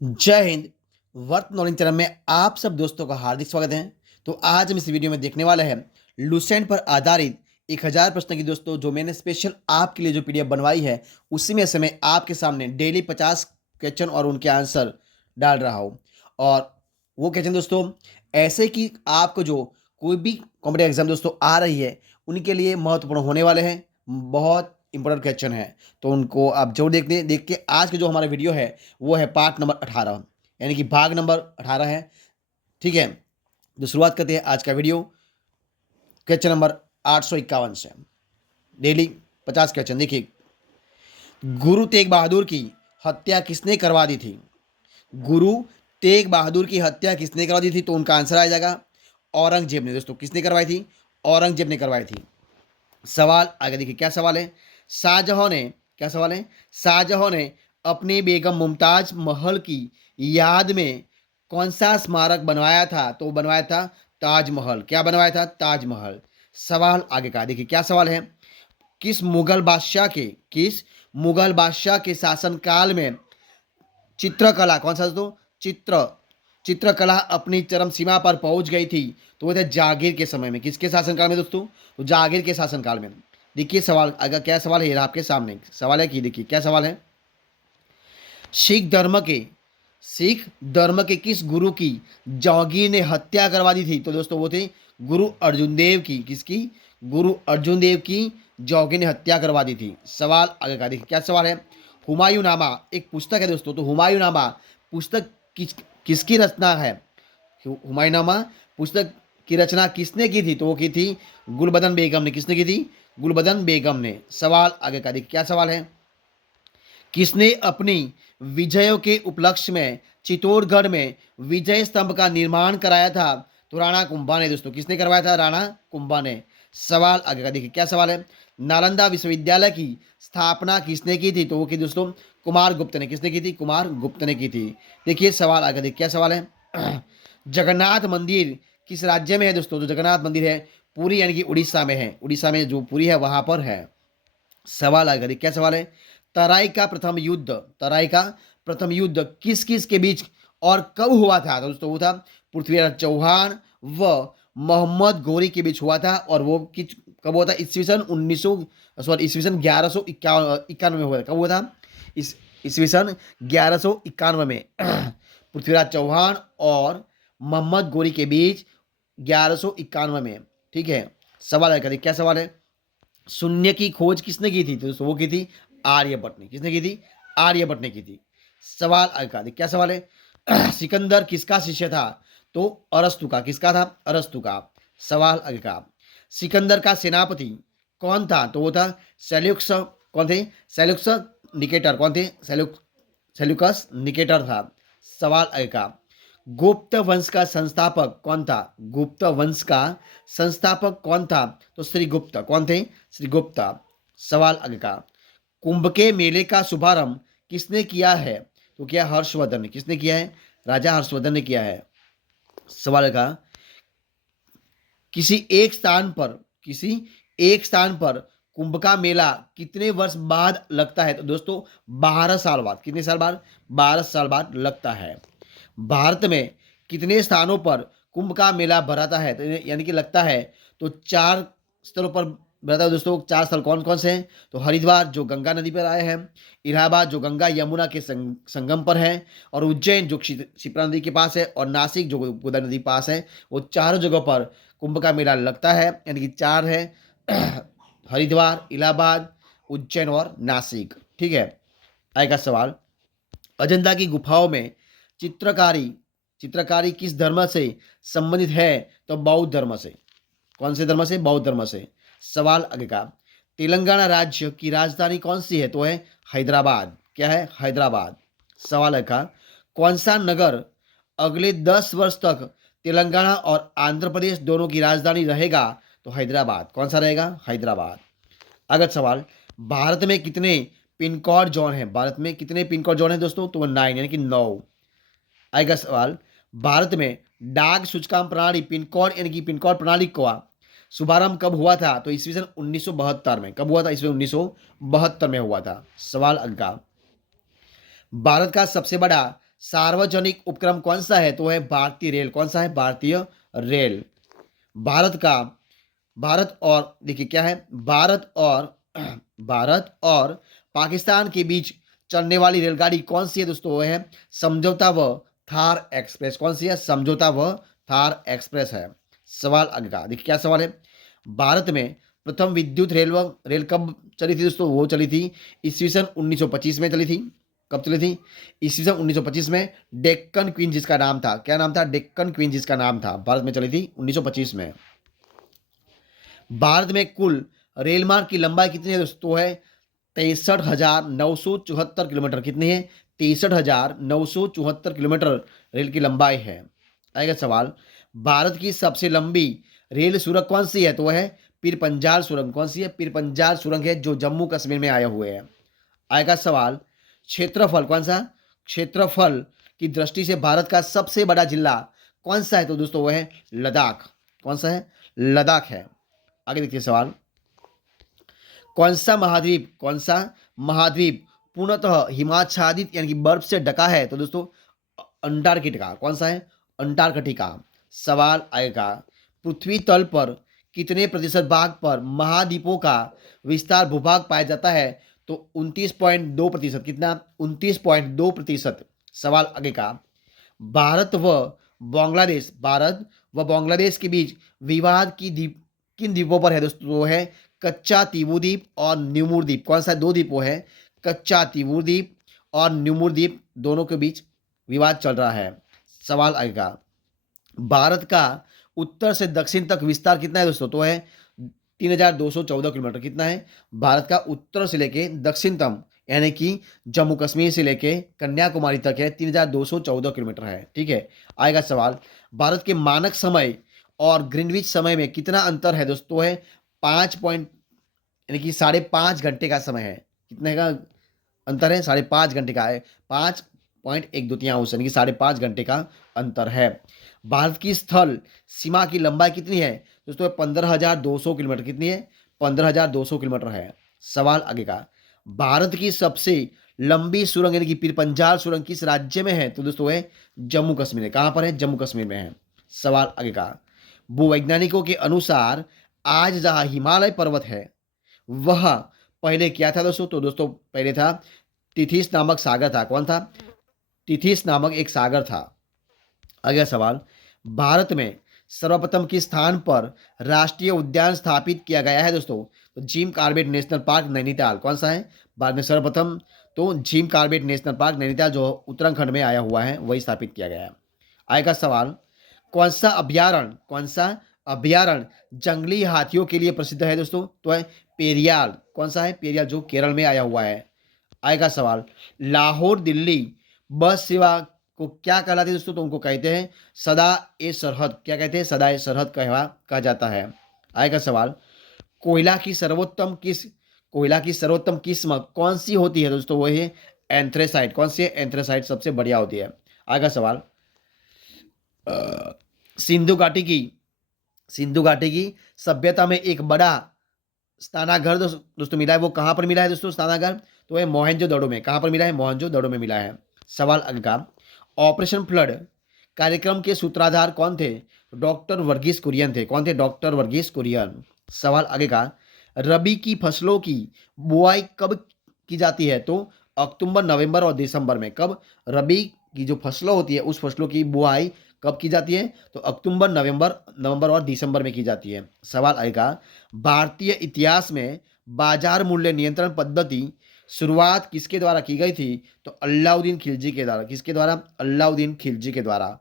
जय Hind. Worth knowledge channel में आप सब दोस्तों का हार्दिक स्वागत है। तो आज हम इस वीडियो में देखने वाले हैं लुसेंट पर आधारित 1000 प्रश्न की दोस्तों जो मैंने स्पेशल आपके लिए जो पीडीएफ बनवाई है उसी में से मैं आपके सामने डेली 50 क्वेश्चन और उनके आंसर डाल रहा हूँ। और वो क्वेश्चन दोस्तों ऐसे कि आपको जो कोई भी कॉम्पिटेटिव एग्जाम दोस्तों आ रही है उनके लिए महत्वपूर्ण होने वाले हैं। बहुत इंपॉर्टेंट क्वेश्चन है तो उनको आप जरूर देख के आज के जो हमारा वीडियो है वो है पार्ट नंबर 18, यानी कि भाग नंबर 18 है। ठीक है, तो शुरुआत करते हैं आज का वीडियो क्वेश्चन नंबर 851 से। Daily 50 question. देखिए, गुरु तेग बहादुर की हत्या किसने करवा दी थी? गुरु तेग बहादुर की हत्या किसने करवा दी थी? तो उनका आंसर आ जाएगा औरंगजेब ने। दोस्तों किसने करवाई थी? औरंगजेब ने करवाई थी। सवाल आगे देखिए, क्या सवाल है? शाहजहां ने, क्या सवाल है? शाहजहां ने अपनी बेगम मुमताज महल की याद में कौन सा स्मारक बनवाया था? तो बनवाया था ताजमहल। क्या बनवाया था? ताजमहल। सवाल आगे का देखिए, क्या सवाल है? किस मुगल बादशाह के शासनकाल में चित्रकला, कौन सा दोस्तों? चित्रकला अपनी चरम सीमा पर पहुंच गई थी? तो वो थे जागीर के समय में। किसके शासनकाल में दोस्तों? तो जागीर के शासनकाल में। देखिए सवाल, अगर क्या सवाल है, ये आपके सामने सवाल है कि देखिए क्या सवाल है। सिख धर्म के सिख धर्म के किस गुरु की जागीर ने हत्या करवा दी थी? तो दोस्तों वो थे गुरु अर्जुन देव की। किसकी? गुरु अर्जुन देव की जागीर ने हत्या करवा दी थी। सवाल आगे का देखिए, क्या सवाल है? हुमायूं नामा एक पुस्तक है दोस्तों, तो हुमायूं नामा पुस्तक किसकी रचना है? हुमायूं नामा पुस्तक की रचना किसने की थी? तो वो की थी गुलबदन बेगम ने। किसने की थी? गुलबदन बेगम ने। सवाल आगे का देखिए, क्या सवाल है? किसने अपनी विजयों के उपलक्ष्य में चित्तौड़गढ़ में विजय स्तंभ का निर्माण कराया था? तो राणा कुंभा ने। दोस्तों किसने करवाया था? राणा कुंभा ने। सवाल आगे का देखिए, क्या सवाल है? नालंदा विश्वविद्यालय की स्थापना किसने की थी? तो वो की दोस्तों कुमार गुप्त ने। किसने की थी? कुमार गुप्त ने की थी। देखिए सवाल आगे देखिए, क्या सवाल है? जगन्नाथ मंदिर किस राज्य में है दोस्तों? तो जगन्नाथ मंदिर है पुरी, यानी कि उड़ीसा में है। उड़ीसा में जो पुरी है वहां पर है। सवाल आगे देखिए, क्या सवाल है? तराई का प्रथम युद्ध किस किस के बीच और कब हुआ था? तो दोस्तों वो था पृथ्वीराज चौहान व मोहम्मद गौरी के बीच हुआ था। और वो कब हुआ था? ईस्वीसन 1900, सॉरी ईस्वीसन 1191 में हुआ था। कब हुआ था? इस ईस्वीसन 1191 में पृथ्वीराज चौहान और मोहम्मद गौरी के बीच 1191 में। ठीक है, सवाल है, क्या सवाल है? शून्य की खोज किसने की थी? तो दोस्तों वो की थी आर्यभट्ट ने। किसने की थी? आर्यभट्ट ने की थी। सवाल आगे क्या सवाल है? सिकंदर किसका शिष्य था? तो अरस्तु का। किसका था? अरस्तु का। सवाल आगे का, सिकंदर का सेनापति कौन था? तो वो था सेल्यूकस। कौन थे? Seleucus Nicator. कौन थे? सेल्यूकस निकेटर था। सवाल आगे का, गुप्त वंश का संस्थापक कौन था? गुप्त वंश का संस्थापक कौन था? तो श्रीगुप्त। कौन थे? श्रीगुप्त। सवाल आगे का, कुंभ के मेले का शुभारंभ किसने किया है? तो क्या हर्षवर्धन ने। किसने किया है? राजा हर्षवर्धन ने किया है। सवाल का, किसी एक स्थान पर कुंभ का मेला कितने वर्ष बाद लगता है? तो दोस्तों 12 साल बाद। कितने साल बाद? 12 साल बाद लगता है। भारत में कितने स्थानों पर कुंभ का मेला भराता है? तो यानी कि लगता है? तो 4 स्थलों पर भराता है दोस्तों। 4 स्थल कौन कौन से हैं? तो हरिद्वार जो गंगा नदी पर आए हैं, इलाहाबाद जो गंगा यमुना के संगम पर है, और उज्जैन जो क्षिप्रा नदी के पास है, और नासिक जो गोदावरी नदी पास है। वो चारों जगहों पर कुंभ का मेला लगता है, यानी कि 4 है हरिद्वार, इलाहाबाद, उज्जैन और नासिक। ठीक है, आएगा सवाल, अजंता की गुफाओं में चित्रकारी चित्रकारी किस धर्म से संबंधित है? तो बौद्ध धर्म से। कौन से धर्म से? बौद्ध धर्म से। सवाल आगे का, तेलंगाना राज्य की राजधानी कौन सी है? तो है हैदराबाद। क्या है? हैदराबाद। सवाल है का, कौन सा नगर अगले 10 वर्ष तक तेलंगाना और आंध्र प्रदेश दोनों की राजधानी रहेगा? तो हैदराबाद। कौन सा रहेगा? हैदराबाद। अगला सवाल, भारत में कितने पिन कोड जोन है? भारत में कितने पिन कोड जोन है दोस्तों? तो 9, यानी कि 9। आएगा सवाल, भारत में डाक सूचकांक प्रणाली पिन कोड, यानी कि पिन कोड प्रणाली का शुभारंभ कब हुआ था? तो ईस्वी सन 1972 में। कब हुआ था? ईस्वी 1972 में हुआ था। सवाल अगला, भारत का सबसे बड़ा सार्वजनिक उपक्रम कौन सा है? तो है भारतीय रेल। कौन सा है? भारतीय रेल। भारत का भारत और देखिए क्या है, भारत और भारत और पाकिस्तान के बीच चलने वाली रेलगाड़ी कौन सी है दोस्तों? वो है समझौता व थार एक्सप्रेस। कौन सी है? समझौता व थार एक्सप्रेस है। सवाल आगे का देखिए क्या सवाल है। भारत में प्रथम विद्युत रेल कब चली थी दोस्तों? वो चली थी ईस्वी सन 1925 में चली थी। कब चली थी? ईस्वी सन 1925 में। डेक्कन क्वीन जिसका नाम था, क्या नाम था? डेक्कन क्वीन जिसका नाम था, भारत में चली थी 1925 में। भारत में कुल रेल मार्ग की लंबाई कितनी है दोस्तों? है 63,974 किलोमीटर। कितनी है? 63,974 किलोमीटर रेल की लंबाई है। आएगा सवाल, भारत की सबसे लंबी रेल सुरंग कौन सी है? तो वह है पीर पंजाल सुरंग। कौन सी है? पीर पंजाल सुरंग है, जो जम्मू कश्मीर में आए हुए हैं। आएगा सवाल, क्षेत्रफल कौन सा? क्षेत्रफल की दृष्टि से भारत का सबसे बड़ा जिला कौन सा है? तो दोस्तों वह है लद्दाख। कौन सा है? लद्दाख है। आगे देखिए सवाल, कौन सा महाद्वीप पूर्णतः हिमाच्छादित यानी कि बर्फ से ढका है? तो दोस्तों अंटार्कटिका। कौन सा है? अंटार्कटिका। सवाल आएगा, पृथ्वी तल पर कितने प्रतिशत भाग पर महाद्वीपों का विस्तार भूभाग पाया जाता है? तो 29.2%। कितना? 29.2%। सवाल आगे का, भारत व बांग्लादेश के बीच विवाद की द्वीप किन द्वीपों पर है दोस्तों? वो है कच्चा तीवू द्वीप और न्यूमुर द्वीप। कौन सा? दो द्वीपों है, कच्चा तीवू द्वीप और न्यूमुर द्वीप, दोनों के बीच विवाद चल रहा है। सवाल आएगा, भारत का उत्तर से दक्षिण तक विस्तार कितना है दोस्तों? तो है 3,214 किलोमीटर। कितना है? भारत का उत्तर से लेके दक्षिणतम यानी कि जम्मू कश्मीर से लेके कन्याकुमारी तक है 3,214 किलोमीटर है। ठीक है। आएगा सवाल, भारत के मानक समय और ग्रीनविच समय में कितना अंतर है दोस्तों? है 5 यानी कि 5.5 घंटे का समय है। कितने का अंतर है? 5.5 घंटे का है। 5.1 यानी कि 5.5 घंटे का अंतर है। भारत की स्थल सीमा की लंबाई कितनी है दोस्तों? 15,200 किलोमीटर। कितनी है? 15,200 किलोमीटर है। सवाल आगे का, भारत की सबसे लंबी सुरंग यानी कि पीर पंजाल सुरंग किस राज्य में है? तो दोस्तों है जम्मू कश्मीर में। कहां पर है? जम्मू कश्मीर में है। सवाल आगे का, भूवैज्ञानिकों के अनुसार आज जहां हिमालय पर्वत है वह पहले क्या था दोस्तों? तो दोस्तों पहले था तिथिस नामक सागर था। कौन था? तिथिस नामक एक सागर था। अगला सवाल, भारत में सर्वप्रथम किस स्थान पर राष्ट्रीय उद्यान स्थापित किया गया है दोस्तों? तो Jim Corbett national park Nainital. कौन सा है भारत में सर्वप्रथम? तो Jim Corbett national park Nainital, जो उत्तराखंड में आया हुआ है, वही स्थापित किया गया है। आएगा सवाल, कौन सा अभ्यारण्य जंगली हाथियों के लिए प्रसिद्ध है दोस्तों? तो है पेरियाल। कौन सा है? पेरियाल, जो केरल में आया हुआ है। आएगा सवाल, लाहौर दिल्ली बस सेवा को क्या कहलाते हैं दोस्तों? तो उनको कहते हैं सदा ए सरहद। क्या कहते हैं? सदा ए सरहद कहा जाता है। आएगा सवाल, कोयला की सर्वोत्तम किस्म कौन सी होती है दोस्तों? वो है एंथ्रेसाइट। कौन सी है? एंथ्रेसाइट सबसे बढ़िया होती है। आएगा सवाल, सिंधु घाटी की सभ्यता में एक बड़ा स्नानागार दोस्तों मिला है, वो कहां पर मिला है दोस्तों स्नानागार? तो है मोहनजोदड़ो में। कहां पर मिला है? मोहनजोदड़ो में मिला है। सवाल आगे का, ऑपरेशन फ्लड कार्यक्रम के सूत्रधार कौन थे? डॉक्टर वर्गीस कुरियन थे। कौन थे? डॉक्टर वर्गीस कुरियन। सवाल आगे का, रबी की फसलों की बुआई कब की जाती है? तो अक्टूबर, नवंबर और दिसंबर में। कब? रबी की जो फसलों होती है उस फसलों की बुआई कब की जाती है? तो अक्टूबर, नवंबर और दिसंबर में की जाती है। सवाल आएगा, भारतीय इतिहास में बाजार मूल्य नियंत्रण पद्धति शुरुआत किसके द्वारा की गई थी? तो अलाउद्दीन खिलजी के द्वारा। किसके द्वारा? अलाउद्दीन खिलजी के द्वारा।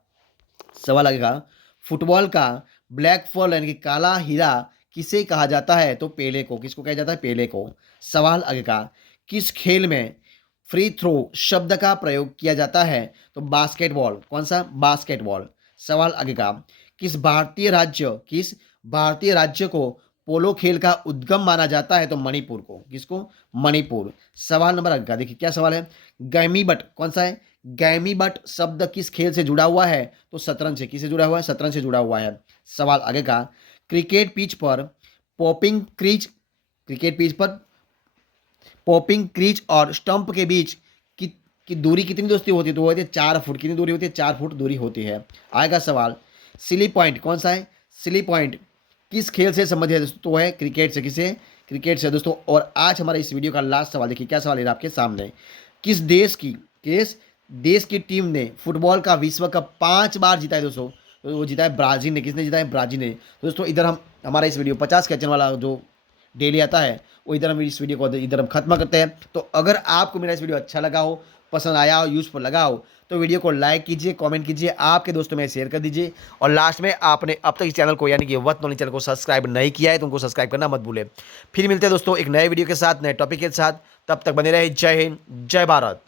सवाल आएगा, फुटबॉल का ब्लैक फॉल यानी कि काला हीरा किसे कहा जाता है? तो पेले को। किसको कहा जाता है? पेले को। सवाल आगे का, किस खेल में फ्री थ्रो शब्द का प्रयोग किया जाता है? तो बास्केटबॉल। कौन सा? बास्केटबॉल। सवाल आगे का, किस भारतीय राज्य को पोलो खेल का उद्गम माना जाता है? तो मणिपुर को। किसको? मणिपुर। सवाल नंबर आगे का देखिए क्या सवाल है, गैमीबट कौन सा है? गैमीबट शब्द किस खेल से जुड़ा हुआ है? तो शतरंज से। किससे जुड़ा हुआ है? शतरंज से जुड़ा हुआ है। सवाल आगे का, क्रिकेट पिच पर पॉपिंग क्रीज और स्टंप के बीच कि दूरी कितनी दोस्तों होती है, तो वो होती है 4 फुट। कितनी दूरी होती है? 4 फुट दूरी होती है। आएगा सवाल, सिली पॉइंट कौन सा है? सिली पॉइंट किस खेल से संबंधित है दोस्तों? तो है क्रिकेट से। किसे? क्रिकेट से दोस्तों। और आज हमारा इस वीडियो का लास्ट सवाल देखिए, क्या सवाल है आपके सामने। किस देश की टीम ने फुटबॉल का विश्व कप 5 बार जीता है दोस्तों? तो वो जीता है ब्राजील ने। किसने जीता है? ब्राजील ने। तो दोस्तों इधर हम हमारा इस वीडियो 50 क्वेश्चन वाला जो डेली आता है वो इधर हम इस वीडियो को इधर हम खत्म करते हैं। तो अगर आपको मेरा इस वीडियो अच्छा लगा हो, पसंद आया हो, यूजफुल लगा हो, तो वीडियो को लाइक कीजिए, कमेंट कीजिए, आपके दोस्तों में शेयर कर दीजिए। और लास्ट में आपने अब तक इस चैनल को यानी कि वर्थ नॉलेज चैनल को सब्सक्राइब नहीं किया है तो उनको सब्सक्राइब करना मत भूलें। फिर मिलते हैं दोस्तों एक नए वीडियो के साथ, नए टॉपिक के साथ। तब तक बने रहे। जय हिंद, जय भारत।